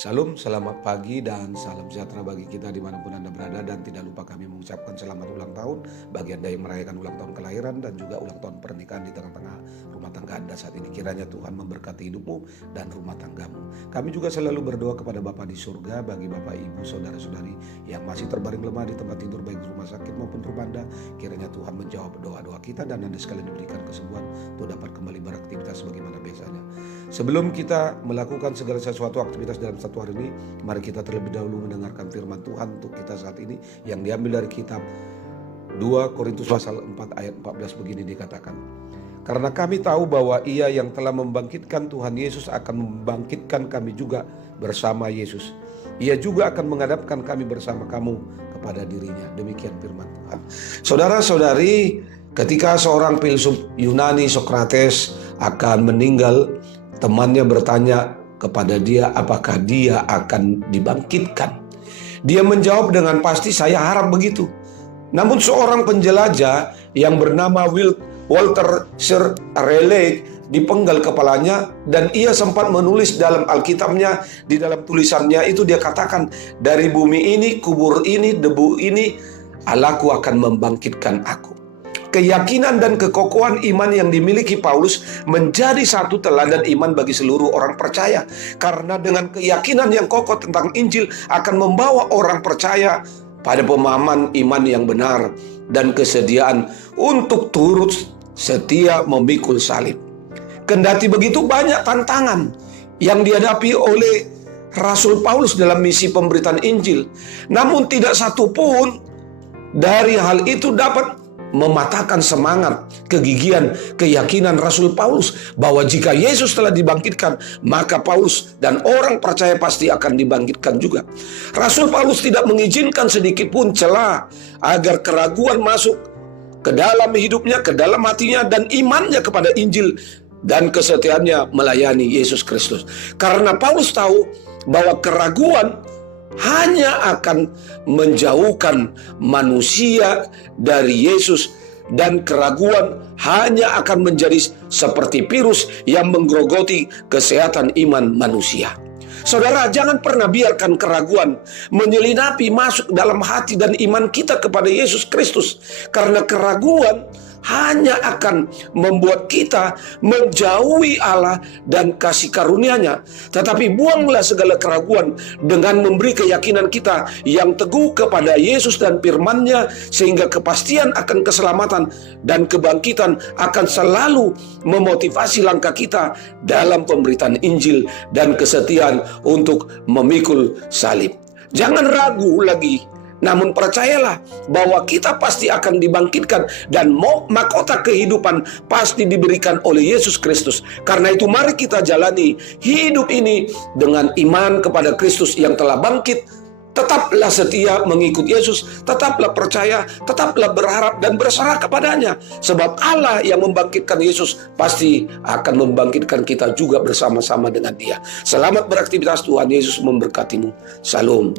Salam, selamat pagi dan salam sejahtera bagi kita dimanapun Anda berada. Dan tidak lupa kami mengucapkan selamat ulang tahun bagi Anda yang merayakan ulang tahun kelahiran dan juga ulang tahun pernikahan di tengah-tengah rumah tangga Anda saat ini. Kiranya Tuhan memberkati hidupmu dan rumah tanggamu. Kami juga selalu berdoa kepada Bapa di surga bagi Bapak, Ibu, Saudara-saudari yang masih terbaring lemah di tempat tidur baik di rumah sakit maupun rumah Anda. Kiranya Tuhan menjawab doa-doa kita dan Anda sekalian diberikan kesembuhan untuk dapat kembali beraktivitas sebagaimana biasanya. Sebelum kita melakukan segala sesuatu aktivitas dalam satu hari ini, mari kita terlebih dahulu mendengarkan firman Tuhan untuk kita saat ini yang diambil dari kitab 2 Korintus pasal 4 ayat 14 begini dikatakan. Karena kami tahu bahwa Ia yang telah membangkitkan Tuhan Yesus akan membangkitkan kami juga bersama Yesus. Ia juga akan menghadapkan kami bersama kamu kepada dirinya. Demikian firman Tuhan. Saudara-saudari, ketika seorang filsuf Yunani Sokrates akan meninggal, temannya bertanya kepada dia apakah dia akan dibangkitkan. Dia menjawab dengan pasti, saya harap begitu. Namun seorang penjelajah yang bernama Walter Sir Raleigh dipenggal kepalanya dan ia sempat menulis dalam Alkitabnya, di dalam tulisannya itu dia katakan, dari bumi ini, kubur ini, debu ini, Allahku akan membangkitkan aku. Keyakinan dan kekokohan iman yang dimiliki Paulus menjadi satu teladan iman bagi seluruh orang percaya. Karena dengan keyakinan yang kokoh tentang Injil akan membawa orang percaya pada pemahaman iman yang benar dan kesediaan untuk turut setia memikul salib. Kendati begitu banyak tantangan yang dihadapi oleh Rasul Paulus dalam misi pemberitaan Injil, namun tidak satu pun dari hal itu dapat mematahkan semangat, kegigihan, keyakinan Rasul Paulus bahwa jika Yesus telah dibangkitkan, maka Paulus dan orang percaya pasti akan dibangkitkan juga. Rasul Paulus tidak mengizinkan sedikit pun celah agar keraguan masuk ke dalam hidupnya, ke dalam hatinya, dan imannya kepada Injil dan kesetiaannya melayani Yesus Kristus. Karena Paulus tahu bahwa keraguan hanya akan menjauhkan manusia dari Yesus, dan keraguan hanya akan menjadi seperti virus yang menggerogoti kesehatan iman manusia. Saudara, jangan pernah biarkan keraguan menyelinap masuk dalam hati dan iman kita kepada Yesus Kristus, karena keraguan hanya akan membuat kita menjauhi Allah dan kasih karunia-Nya. Tetapi buanglah segala keraguan dengan memberi keyakinan kita yang teguh kepada Yesus dan firman-Nya, sehingga kepastian akan keselamatan dan kebangkitan akan selalu memotivasi langkah kita dalam pemberitaan Injil dan kesetiaan untuk memikul salib. Jangan ragu lagi, namun percayalah bahwa kita pasti akan dibangkitkan dan mahkota kehidupan pasti diberikan oleh Yesus Kristus. Karena itu mari kita jalani hidup ini dengan iman kepada Kristus yang telah bangkit. Tetaplah setia mengikut Yesus, tetaplah percaya, tetaplah berharap dan berserah kepadanya. Sebab Allah yang membangkitkan Yesus pasti akan membangkitkan kita juga bersama-sama dengan Dia. Selamat beraktivitas, Tuhan Yesus memberkatimu. Salam.